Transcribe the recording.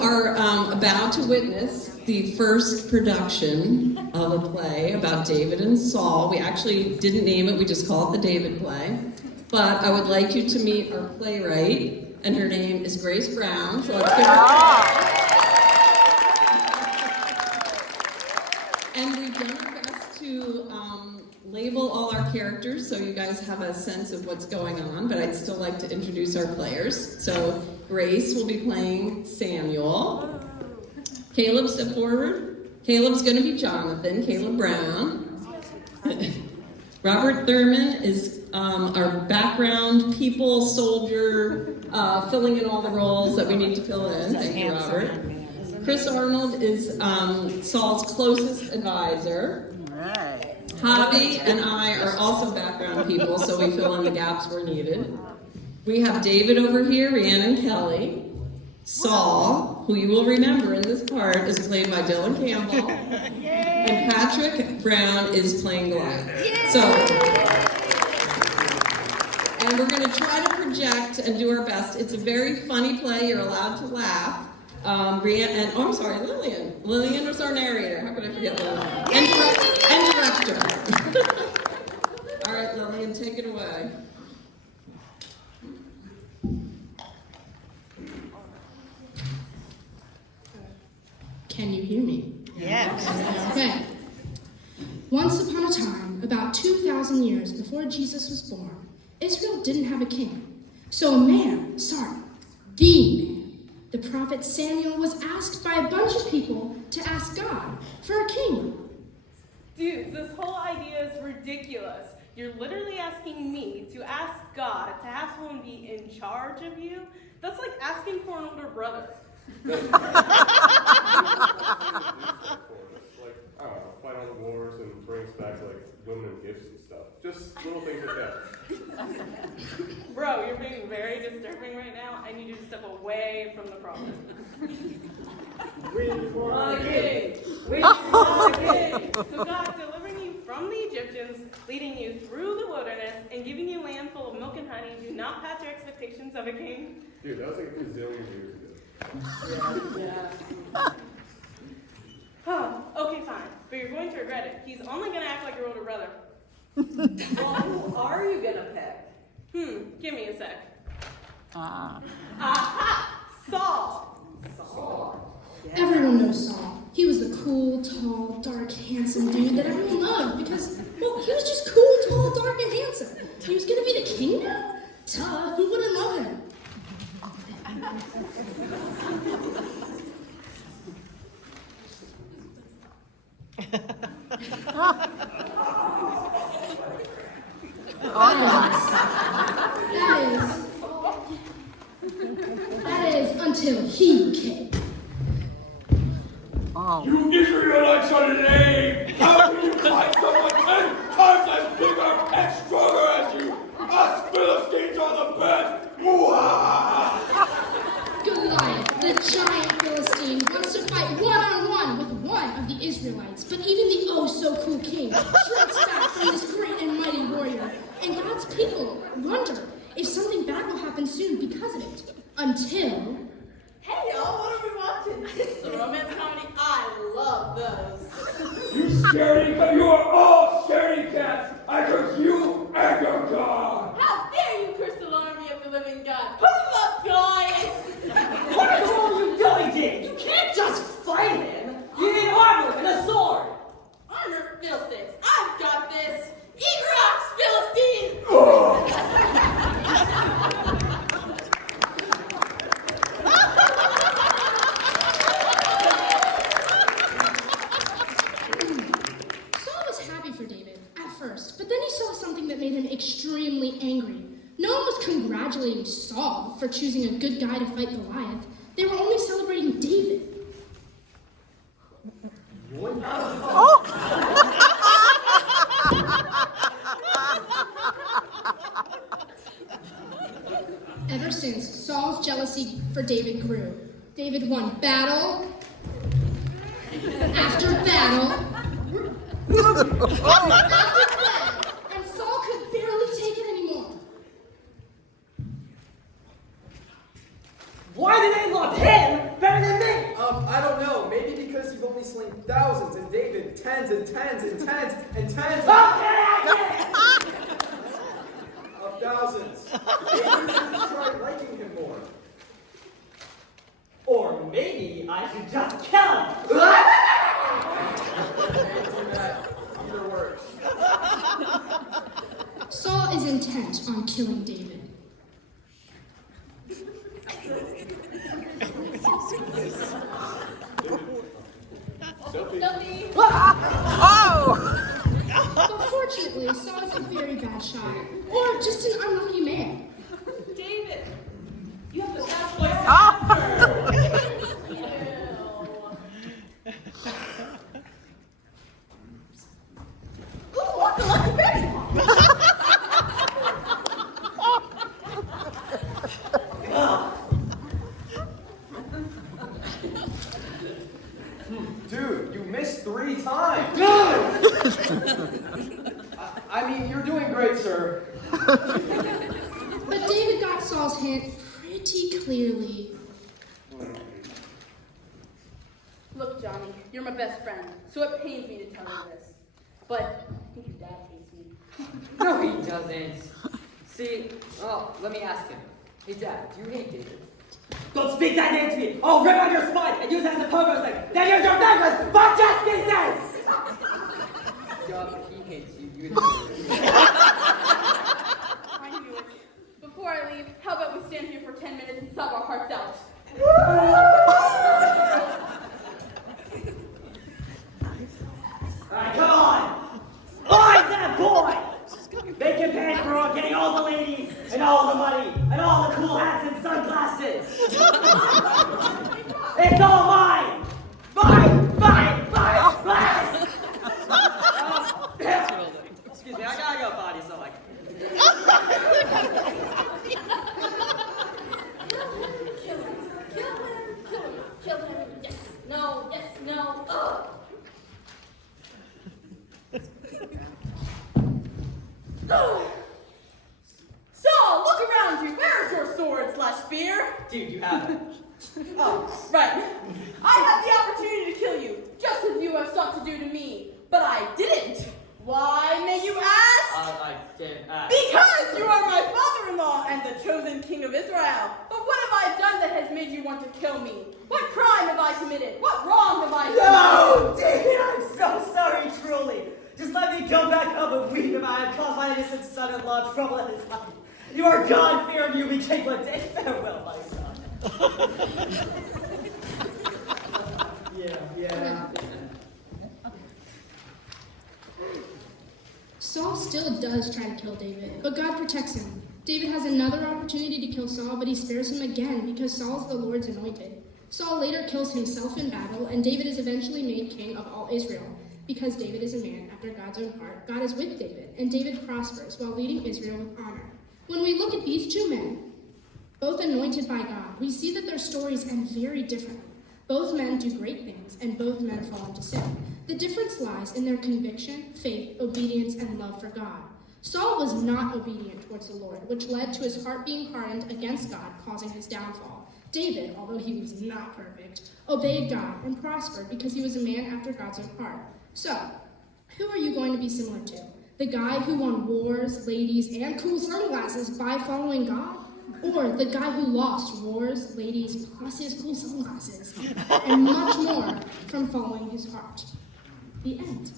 are about to witness the first production of a play about David and Saul. We actually didn't name it, we just call it the David play. But I would like you to meet our playwright, and her name is Grace Brown. So let's give her. And we've done our best to label all our characters so you guys have a sense of what's going on, but I'd still like to introduce our players. So Grace will be playing Samuel. Caleb, step forward. Caleb's going to be Jonathan, Caleb Brown. Robert Thurman is our background people, soldier, filling in all the roles that we need to fill in. Thank you, Robert. Chris Arnold is Saul's closest advisor. Javi and I are also background people, so we fill in the gaps where needed. We have David over here, Rhiannon Kelly. Saul, who you will remember in this part, is played by Dylan Campbell. And Patrick Brown is playing Goliath. So, and we're going to try to project and do our best. It's a very funny play. You're allowed to laugh. I'm sorry, Lillian. Lillian was our narrator. How could I forget Lillian? And director. All right, Lillian, take it away. Can you hear me? Yes. Okay. Once upon a time, about 2,000 years before Jesus was born, Israel didn't have a king. So the prophet Samuel was asked by a bunch of people to ask God for a king. Dude, this whole idea is ridiculous. You're literally asking me to ask God to have someone be in charge of you? That's like asking for an older brother. Like, I don't know, fight all the wars and bring us back like women and gifts and stuff. Just little things like that. Bro, you're being very disturbing right now. I need you to step away from the problem. We want a king! We want a king! So God delivering you from the Egyptians, leading you through the wilderness, and giving you land full of milk and honey do not pass your expectations of a king? Dude, that was like a gazillion years ago. Yeah. Okay, fine. But you're going to regret it. He's only going to act like your older brother. Well, who are you gonna pick? Give me a sec. Aha! Saul! Yeah. Everyone knows Saul. He was the cool, tall, dark, handsome dude that everyone loved because, well, he was just cool, tall, dark, and handsome. He was gonna be the king now? Duh, who wouldn't love him? That is until he came. You Israelites are lame! How can you fight someone 10 times as bigger and stronger as you? Us Philistines are the best! Goliath, the giant Philistine, wants to fight one-on-one with one of the Israelites, but even the oh-so-cool king shrinks back from this great and mighty warrior, and God's people wonder if something bad will happen soon because of it, until... Hey y'all, what are we watching? It's a romance comedy. I love those. You scaredy cat! You are all scaredy cats! I curse you and your God! How dare you curse the army of the living God? Put him up, guys! What the hell are you doing, Dick? You can't just fight him! You need armor and a sword! Armor, Philistines, I've got this! Eat rocks, Philistine! Saul was happy for David at first, but then he saw something that made him extremely angry. No one was congratulating Saul for choosing a good guy to fight Goliath. They were only celebrating David. Ever since, Saul's jealousy for David grew. David won battle after battle after battle, and Saul could barely take it anymore. Why do they love him better than me? you've only slain thousands, and David tens and tens and tens and tens of thousands. Maybe you should just try liking him more. Or maybe I should just kill him. Can't do that. Either works. Saul is intent on killing David. Sophie. But fortunately, Saul is a very bad shot, or just an unlucky man. David, you have the best voice ever. Ooh, look, a lucky baby. Dude, you missed 3 times. I mean, you're doing great, sir. But David got Saul's hint pretty clearly. Look, Johnny, you're my best friend, so it pains me to tell you this. But I think your dad hates me. No, he doesn't. See, oh, let me ask him. Hey, Dad, do you hate David? Don't speak that name to me! I'll rip out your spine and use it as a pogo stick! Then use your fingers for chess pieces! Yeah, he hates you. You I knew it. Before I leave, how about we stand here for 10 minutes and sob our hearts out? Alright, come on! Find that boy! Make him pay for getting all the ladies, and all the money, and all the cool hats and sunglasses! It's all mine! Mine! Mine! Mine! Mine! Excuse me, I gotta go potty, so I Kill him. Yes, no, yes, no. Ugh. Saul, look around you. Where's your sword/spear? Dude, you have it. Oh, right. I had the opportunity to kill you, just as you have sought to do to me, but I didn't. Why, may you ask? I didn't ask. Because you are my father-in-law and the chosen king of Israel. But what have I done that has made you want to kill me? What crime have I committed? What wrong have I done? No, David, I'm so sorry, truly. Just let me come back up and weep if I have caused my innocent son-in-law trouble in his life. You are God-fearing, you be king one day. Farewell, my son. Yeah. Saul still does try to kill David, but God protects him. David has another opportunity to kill Saul, but he spares him again because Saul's the Lord's anointed. Saul later kills himself in battle, and David is eventually made king of all Israel. Because David is a man after God's own heart, God is with David, and David prospers while leading Israel with honor. When we look at these two men, both anointed by God, we see that their stories end very differently. Both men do great things, and both men fall into sin. The difference lies in their conviction, faith, obedience, and love for God. Saul was not obedient towards the Lord, which led to his heart being hardened against God, causing his downfall. David, although he was not perfect, obeyed God and prospered because he was a man after God's own heart. So, who are you going to be similar to? The guy who won wars, ladies, and cool sunglasses by following God? Or the guy who lost wars, ladies, plus his cool sunglasses, and much more from following his heart? The end.